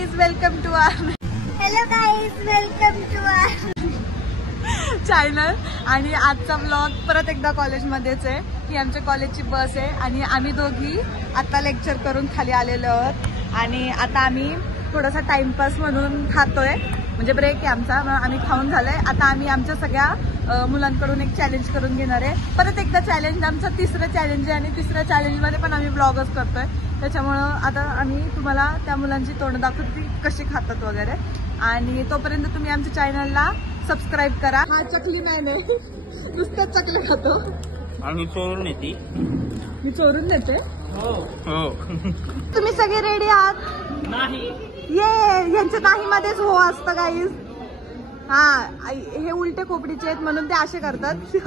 Guys, welcome to our channel. आणि आजचा blog परत एकदा कॉलेजमध्येच आहे. ही आमच्या कॉलेजची बस आहे आणि आम्ही दोघी आता लेक्चर करून खाली आलेलो आहोत. आणि आता आम्ही थोडासा टाइमपास म्हणून खातोय, म्हणजे ब्रेक आहे आमचा, आम्ही खाऊन झालंय. आता आम्ही आमच्या सगळ्या मुलांकडून एक चॅलेंज करून घेणार आहे. परत एकदा चॅलेंज, आमचं तिसरं चॅलेंज आहे आणि तिसऱ्या चॅलेंजमध्ये पण आम्ही ब्लॉगच करतोय. त्याच्यामुळं आता आम्ही तुम्हाला त्या मुलांची तोंड दाखवतो ती कशी खातात वगैरे. आणि तोपर्यंत तुम्ही आमच्या चॅनलला सबस्क्राईब करा. हा चकली मॅन आहे, नुसतं चकली खातो. आम्ही चोरून येते. मी चोरून देते. हो हो. तुम्ही सगळे रेडी आहात? नाही. ये यांच्या नाही मध्येच हो असतं गाईज. हा, हे उलटे खोपडीचे आहेत म्हणून ते असे करतात. मी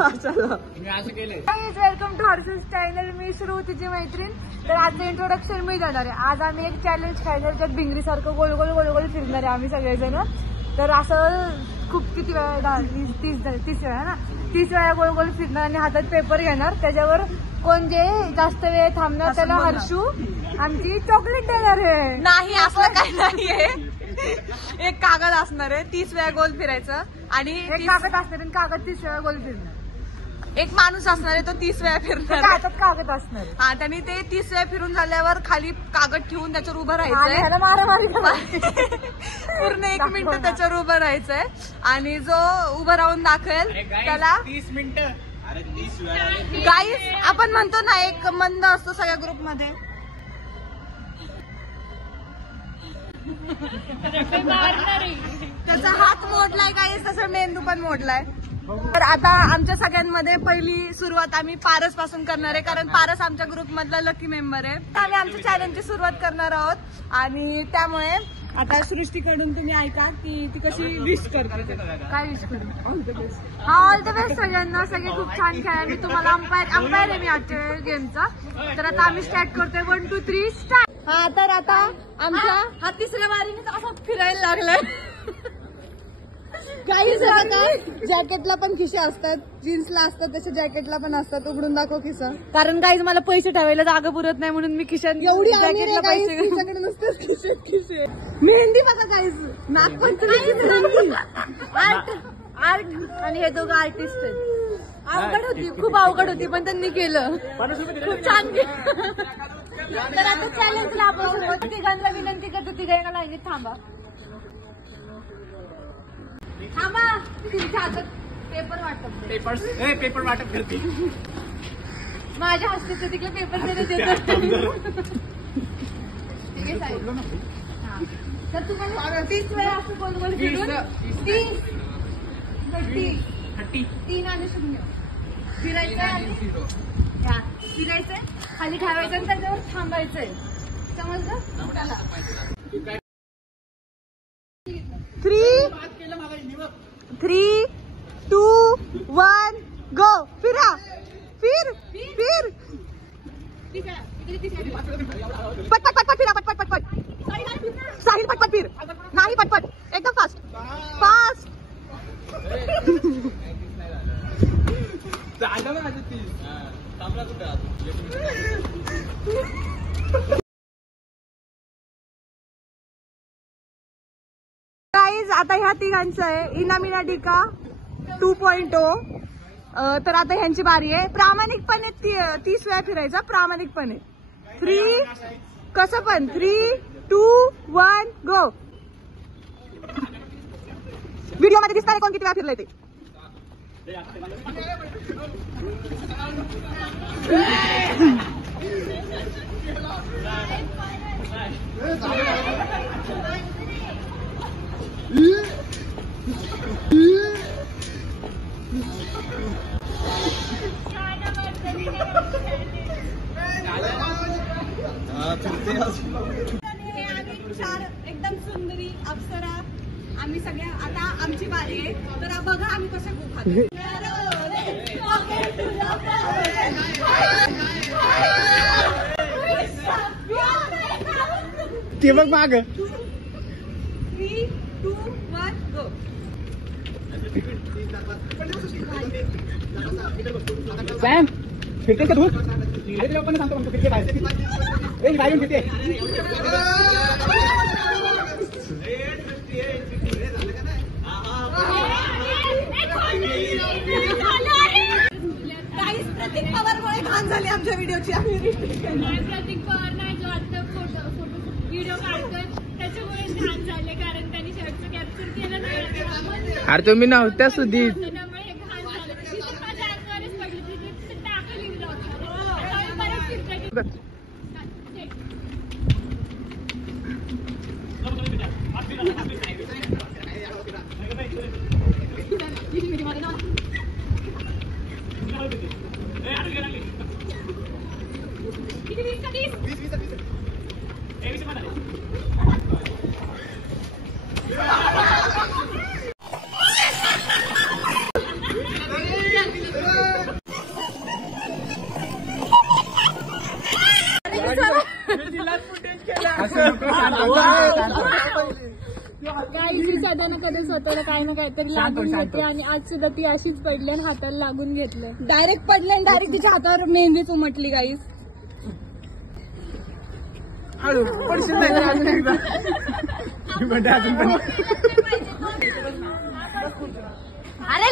असं केलंय. Welcome to Harshu's channel. मी श्रू, तिची मैत्रीण. तर आजचं इंट्रोडक्शन मी देणार आहे. आज आम्ही एक चॅलेंज खेळणार, त्यात भिंगरी सारखं गोल गोल गोल गोल फिरणार आहे आम्ही सगळेजण. तर असं खूप किती वेळा, 30 वेळा ना, 30 वेळा गोल गोल फिरणार आणि हातात पेपर घेणार. त्याच्यावर कोण जे जास्त वेळ थांबणार त्याला हर्षू आमची चॉकलेट देणार आहे. नाही, असं काही नाहीये. एक कागद असणार आहे, 30 वेळा गोल फिरायचं. आणि एक कागद असणार आहे, कागद 30 वेळा गोल फिरणार. एक माणूस असणार आहे, तो 30 वेळा फिरणार. हातात कागद असणार. हा, त्यांनी ते 30 वेळा फिरून झाल्यावर खाली कागद ठेवून त्याच्यावर उभं राहायचंय. पूर्ण 1 मिनिट त्याच्यावर उभं राहायचंय. आणि जो उभं राहून दाखवेल त्याला 30 मिनिटं. अरे 30 वेळा. गाईस, आपण म्हणतो ना एक मंद असतो सगळ्या ग्रुपमध्ये. त्याचा हात मोडलाय गाईस, तसं मेंदू पण मोडलाय. तर आता आमच्या सगळ्यांमध्ये पहिली सुरुवात आम्ही पारस पासून करणार आहे, कारण पारस आमच्या ग्रुप मधला लकी मेंबर आहे. आम्ही आमच्या चॅलेंजची सुरुवात करणार आहोत. आणि त्यामुळे आता सृष्टीकडून तुम्ही ऐका की ती कशी विश करते. काय विश करू? All the best. हा, ऑल द बेस्ट सगळ्यांना. सगळे खूप छान खेळा. मी तुम्हाला अंपायर आहे मी आजच्या गेमचा. तर आता आम्ही स्टार्ट करतोय. 1 2 3 स्टार्ट. हा, तर आता आमच्या हा तिसऱ्या वारीने असं फिरायला लागलाय. काही जॅकेटला पण खिशे असतात, जीन्सला असतात, तसे जॅकेटला पण असतात. उघडून दाखव खिसा. कारण काही मला पैसे ठेवायला जागा पुरत नाही म्हणून मी खिशात एवढी जॅकेटला पैसे खिशे. मेहंदी बघा काहीच, नागपंचमी आर्ट. आणि हे दोघं आर्टिस्ट आहेत. अवघड होती, खूप अवघड होती, पण त्यांनी केलं. खूप छान केलं. तर आता चॅलेंजला आपण तिघांना विनंती करतो, तिघांना लाईनीत थांबा. थांबा, तुमच्या हातात पेपर वाटप. पेपर वाटप करते. माझ्या हस्ते तिकडे पेपर देतो. तर तुम्हाला 30 वेळा असं गोल गोल फिरून 3 आणि 0 फिरायचं आणि फिरायचंय, खाली ठेवायचं आणि त्याच्यावर थांबायचंय. समजलं? 3 2 1 गो. फिरा, फिर फिर पटपट पटपट फिरा, पटपट पटपट. साहिल पटपट फिर. नाही, पटपट, एकदम फास्ट फास्ट. गाईज, आता ह्या तिघांचं आहे इनामिना डिका 2.0. तर आता ह्यांची बारी आहे. प्रामाणिकपणे 30 वेळा फिरायचा, प्रामाणिकपणे. 3 कसं पण 3 2 1 गो. व्हिडिओ मध्ये दिसणार आहे कोण किती वेळा फिरलंय ते. हे आम्ही 4 एकदम सुंदरी अप्सरा, आम्ही सगळ्या. आता आमची बारी आहे. तर बघा आम्ही कशा खूप खातो. ते बघ माग. 3 2 1 गो. सॅम, क्रिकेट का तू? पण सांगतो क्रिकेट आहे. प्रतीक पवार नाही जो आता व्हिडिओ काढतोय त्याच्यामुळे घाण झाले कारण त्यांनी शर्टचं कॅप्चर केलं नाही. अरे तुम्ही नव्हत्या सुधी. त्यामुळे हे घाण झालं. तिथून माझ्या अंगावरच पडली तिथे टाकली ब्लॉग परत फिरते. सध्यानं कधी स्वतःला काही ना काहीतरी लागून घेते आणि आज सुद्धा ती अशीच पडली आणि हाताला लागून घेतलं. डायरेक्ट पडले आणि डायरेक्ट तिच्या हातावर मेहंदीच उमटली गाईस. अरे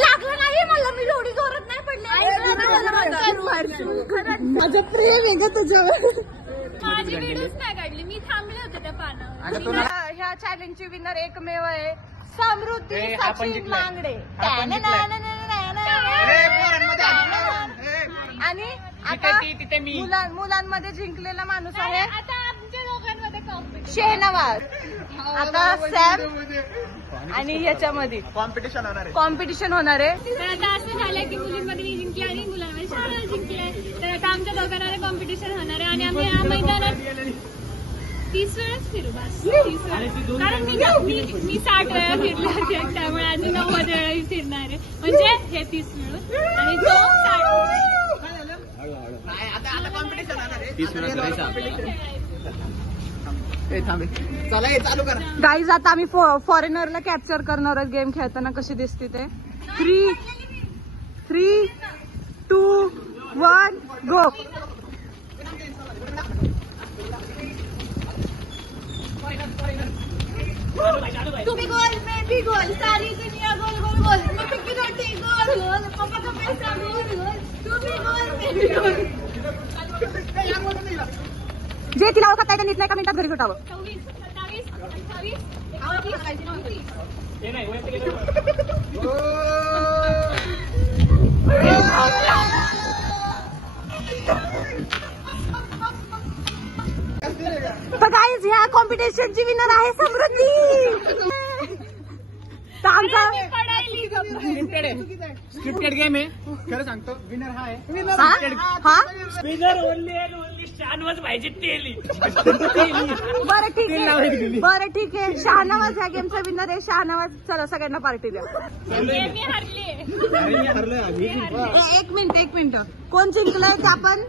लागलं नाही मला, मी एवढी जोरात नाही पडले. माझं प्रेम आहे ग तुझ्यावर. माझी व्हिडिओच नाही काढली, मी थांबले होते त्या पानावर. ह्या चॅलेंजची विनर एकमेव आहे समृद्धी सचिन मांगडे. आणि आता मुलांमध्ये जिंकलेला माणूस आहे आता आमच्या दोघांमध्ये कॉम्पिटिशन. शेहनवाज. आता सॅम आणि ह्याच्यामध्ये कॉम्पिटिशन होणार आहे. तर आता असं झालंय की मुलींमध्ये मी जिंकले आणि मुलांमध्ये शाळा जिंकले. तर आता आमच्या दोघांमध्ये कॉम्पिटिशन होणार आहे आणि आम्ही या मैदानात 30 वेळाच फिरू बस. 30 वेळा कारण मी 60 वेळा फिरले होते त्यामुळे अजून 90 वेळा फिरणार आहे म्हणजे हे 30 मिळून आणि तो 60. गाईज आता आम्ही फॉरेनरला कॅप्चर करणार आहोत. गेम खेळताना कशी दिसते ते. 3, 2, 1 गो. तुम्ही गोल मैं भी गोल सारी दुनिया गोल गोल गोल मक्की की रोटी गोल गोल पापा का पैसा गोल गोल तुम्ही गोल मैं भी गोल. जे तिला ओळखत नाही त्यांनी 1 मिनिटात घरी सुटावं. 26 27 28 तर गाईज ह्या कॉम्पिटिशनची विनर आहे समृद्धी. तर आमचा स्क्रिप्टेड गेम आहे खरं सांगतो. विनर हा आहे. हा winner only and only Shahnawaz पाहिजे तेली. बरं ठीक आहे शहानवाज ह्या गेमचा विनर आहे. शहानवाज चला सगळ्यांना पार्टी द्या. मी हरले. एक मिनिट कोण जिंकलंय ते आपण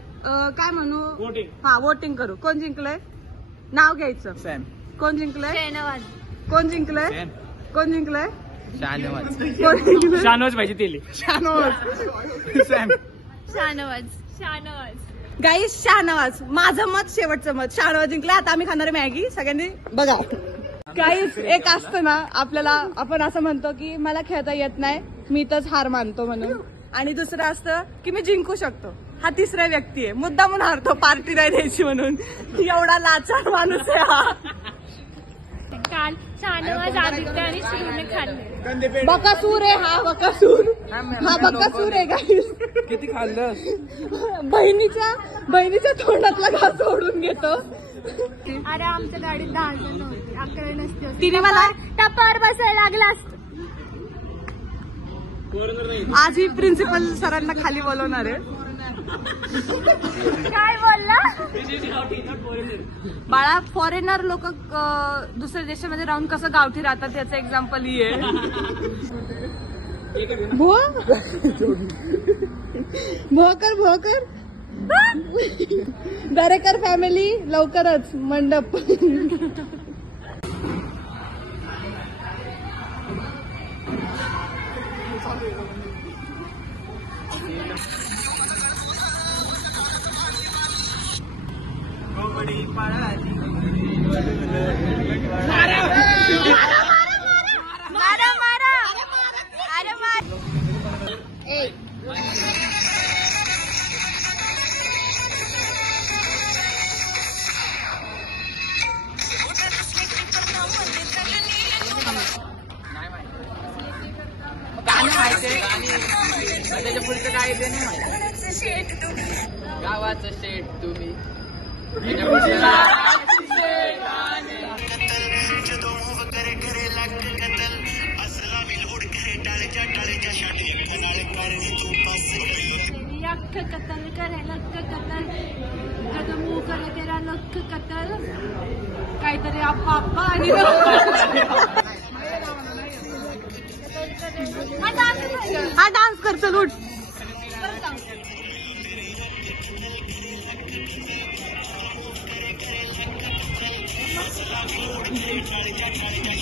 काय म्हणू. हा वोटिंग करू. कोण जिंकलंय नाव घ्यायचं. सॅम. कोण जिंकलंय. शेहनवाज. कोण जिंकलंय. कोण जिंकलंय. शानवाज. कोण जिंकलंय. शानवाज पाहिजे तेली. शानवाज. सॅम. शाहनवाज. गाईज शहानवाज. माझं मत शेवटचं मत शहानवाज जिंकलं. आता आम्ही खाणार मॅगी सगळ्यांनी बघा. गाईज एक असतं ना आपल्याला आपण असं म्हणतो की मला खेळता येत नाही मी तरच हार मानतो म्हणून. आणि दुसरं असतं की मी जिंकू शकतो. हा तिसरा व्यक्ती आहे मुद्दा म्हणून हारतो पार्टी नाही द्यायची म्हणून. एवढा लाचार माणूस आहे हा. काल शाहनवाज आदित्य आणि श्रीने खाल्ले. बकासूर आहे हा. बकासूर आहे गाईज. किती खाल्लं. बहिणीच्या तोंडातला घास ओढून घेतो. अरे आमच्या गाडीत 10 जण होते. 11 नसते. तिने मला टप्पावर बसायला लागला असत. आज ही प्रिन्सिपल सरांना खाली बोलवणार आहे. काय बोलला. बाळा फॉरेनर लोक दुसऱ्या देशामध्ये राहून कसं गावठी राहतात याचं एक्झाम्पल ही आहे. भोकर दरेकर फॅमिली लवकरच मंडप. पुढचं काय ते नाही माहिती. गावाचं शेट तुम्ही लख कतल करे लख कतल मुंह करे तेरा लख कतल काहीतरी आप्पा आप्पा आणि हा डान्स कर चल उठ.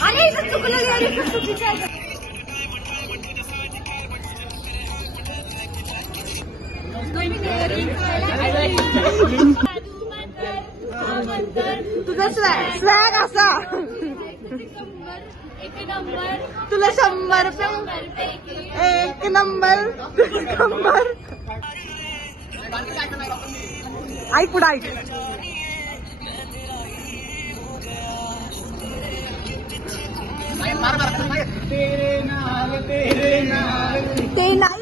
अरे इथं चुकलं यार, इथं चुकीचं आहे. तुझा स्वॅग असा. एक नंबर तुला 100 रुपये. एक नंबर. ऐक पुढं ऐक. ते नाही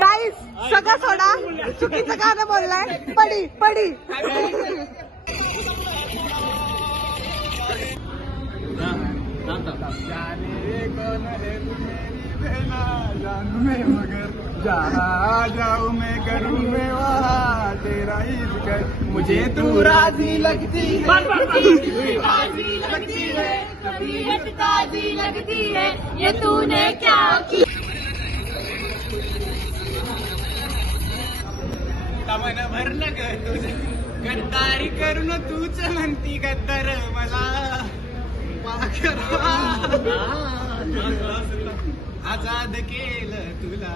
गाईस, सगळं सोडा. चुकीचं गाणं बोललाय. पडी पडी. मगर जहाँ जाऊँ मैं करूँ मैं वहाँ तेरा ही जिक्र. मुझे तू राजी लगती है, ताजी लगती है, तबीयत ताजी लगती है, ये तूने क्या किया. मन भरलं ग तुझं गद्दारी करून तूच म्हणती गद्दार मला आजाद केलं तुला.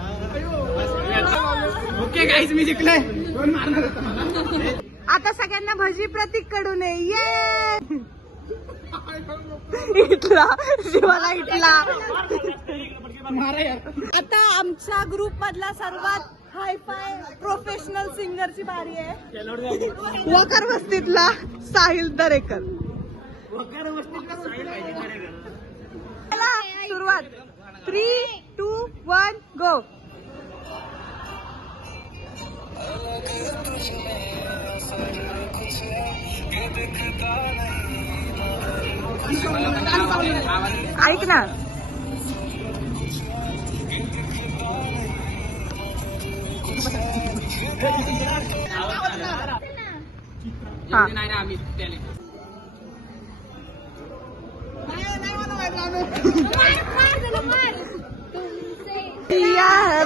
ओके गाईज, मी जिंकलोय. कोण मारणार होतं मला? आता सगळ्यांना भजी प्रतीक कडून ये. इथला शिवाला इथला. आता आमच्या ग्रुप मधला सर्वात हायफाय प्रोफेशनल सिंगरची बारी आहे. वकर वस्तीतला साहिल दरेकर. सुरुवात. 3, 2, 1 गो. ऐक ना. हा.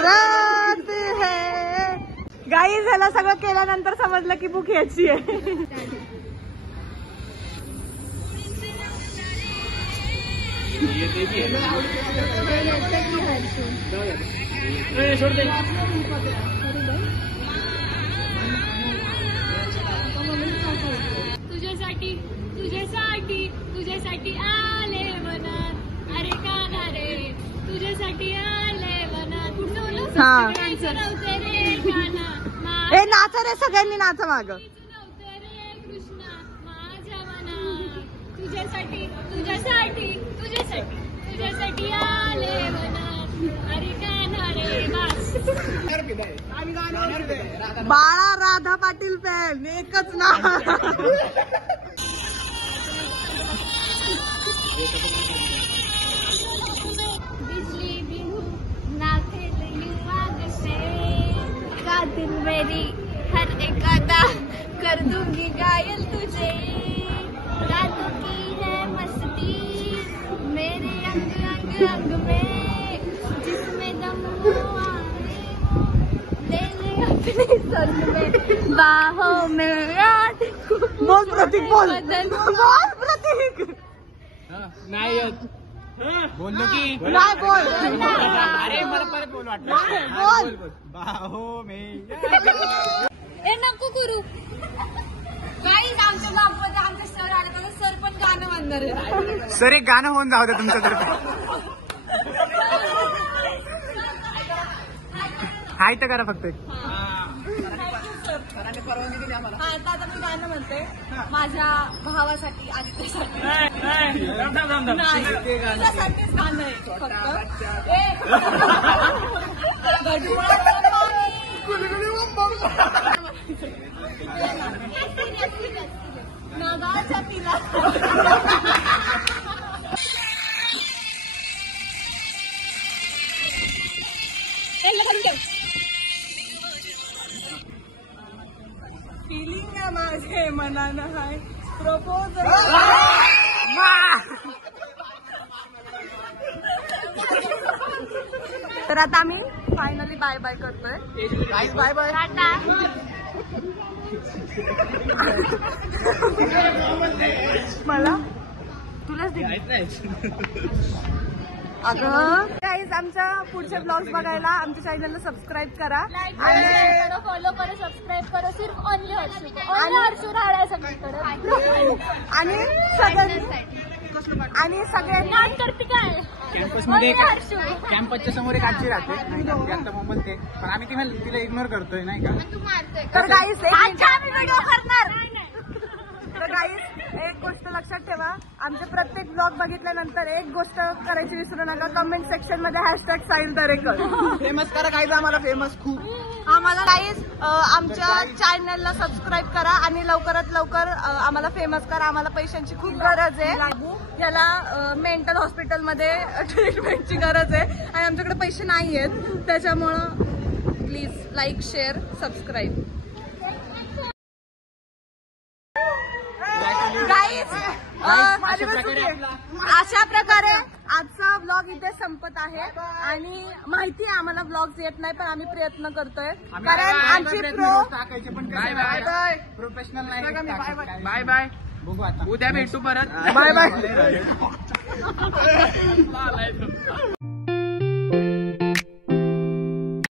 रात है. गाई झाला सगळं केल्यानंतर समजलं की बुक याची आहे. तुझ्यासाठी आले मनात. अरे काना रे तुझ्यासाठी आले मनात. कुठं बोलू नव्हते रे काना. ए नाचा रे, सगळ्यांनी नाचा माग. नव्हते रे कृष्णा माझ्या मनात. तुझ्यासाठी तुझ्यासाठी तुझ्यासाठी तुझ्यासाठी आले मनात. अरे काना रे बस. बाळा राधा पाटील फॅन एकच ना. बिजली बिहू नाचे युवाग से. कातिल मेरी हर एक अदा कर दूंगी घायल तुझे. रातों की है मस्ती मेरे अंग अंग अंग में. जिसमें दम हो आए ले ले अपने संग में. बाहों में याद. बोल प्रतीक बोल. बोल प्रतीक. नाही येत. बोललो की नाही बोल. अरे मला परत बोल वाटलं. बोल. बाहो मे ए नको करू. गाईज आमच्या बाप्पाचं आमच्या सर आले तर सर पण गाणं म्हणणार आहे. सर एक गाणं होऊन जाऊ दे तुमच्यातर्फे. हाय तर करा फक्त. सरांनी परवानगी दिली आम्हाला. हा आता मी गाणं म्हणते माझ्या भावासाठी आदित्यसाठी नाही तुझ्यासाठीच गाणं आहे फक्त नागाच्या पिला फिलिंग माझे मनानं हाय प्रपोजल. तर आता आम्ही फायनली बाय बाय करतोय. बाय बाय मला तुलाच अगं गाईज आमच्या पुढचे ब्लॉग्स बघायला आमच्या चॅनलला सबस्क्राईब करा करो फॉलो करो सबस्क्राईब करो सिर्फ ओनली हर्षू राहणार सगळीकडे आणि सगळ्यांना करते काय कॅम्पसमध्ये हर्षू कॅम्पसच्या समोर एक आजी राहते नाही का, ती आता मोबाईल ते पण आम्ही तिला इग्नोर करतोय नाही का. तू मारतोय तर गाईज व्हिडिओ करणार तर गाईज एक गोष्ट लक्षात ठेवा आमचे प्रत्येक ब्लॉग बघितल्यानंतर एक गोष्ट करायची विसरू नका कमेंट सेक्शन मध्ये हॅशटॅग साहिल दरेकर फेमस करा काय आम्हाला फेमस खूप आम्हाला गाईज आमच्या चॅनलला सबस्क्राईब करा आणि लवकरात लवकर आम्हाला फेमस करा. आम्हाला पैशांची खूप गरज आहे. याला मेंटल हॉस्पिटलमध्ये ट्रीटमेंटची गरज आहे आणि आमच्याकडे पैसे नाही आहेत त्याच्यामुळं प्लीज लाईक शेअर सबस्क्राईब. अशा प्रकारे आजचा ब्लॉग इथे संपत आहे आणि माहिती आहे आम्हाला ब्लॉग्स येत नाही पण आम्ही प्रयत्न करतोय कारण आमची टाकायचे पण प्रोफेशनल नाही. बाय बाय बघू आता उद्या भेटू परत. Bye bye.